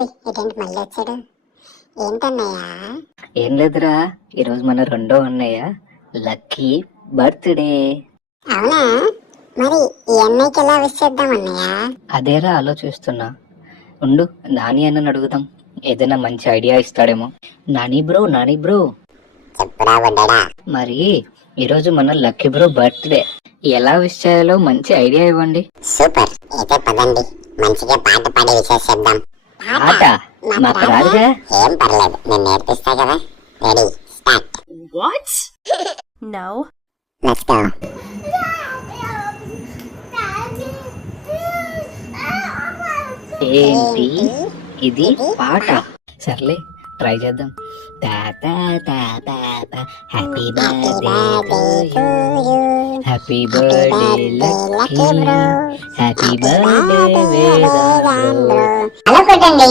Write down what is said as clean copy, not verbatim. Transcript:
ఇదేంటి మళ్ళీ వచ్చాడు? ఏంటన్నయ్యా? ఏం లేదురా, ఈరోజు మన రెండో అన్నయ్య లక్కీ బర్త్డే. అవునా? మరి ఈ అన్నయ్యకి ఎలా విష్ చేద్దాం అన్నయ్య? అదేరా ఆలోచిస్తున్నా. ఉండు, నాని అన్నని అడుగుదాం, ఏదైనా మంచి ఐడియా ఇస్తాడేమో. నాని బ్రో చెప్పురా బడ్డా. మరి ఈరోజు మన లక్కీ బ్రో బర్త్డే, ఎలా విష్ చేయాలో మంచి ఐడియా ఇవ్వండి. సూపర్, అయితే పదండి మంచిగా పాట పాడి విషెస్ చేద్దాం. ఆట మాకు రాదుగా. ఏం పర్లేదు, నేను నేర్పిస్తా కదా. Ready, start. What? No. Let's go. ఏంటి ఇది పాట? సర్లే ట్రై చేద్దాం. Happy birthday to you, happy birthday lucky bro, happy birthday Vedant bro. అలా కొట్టండి.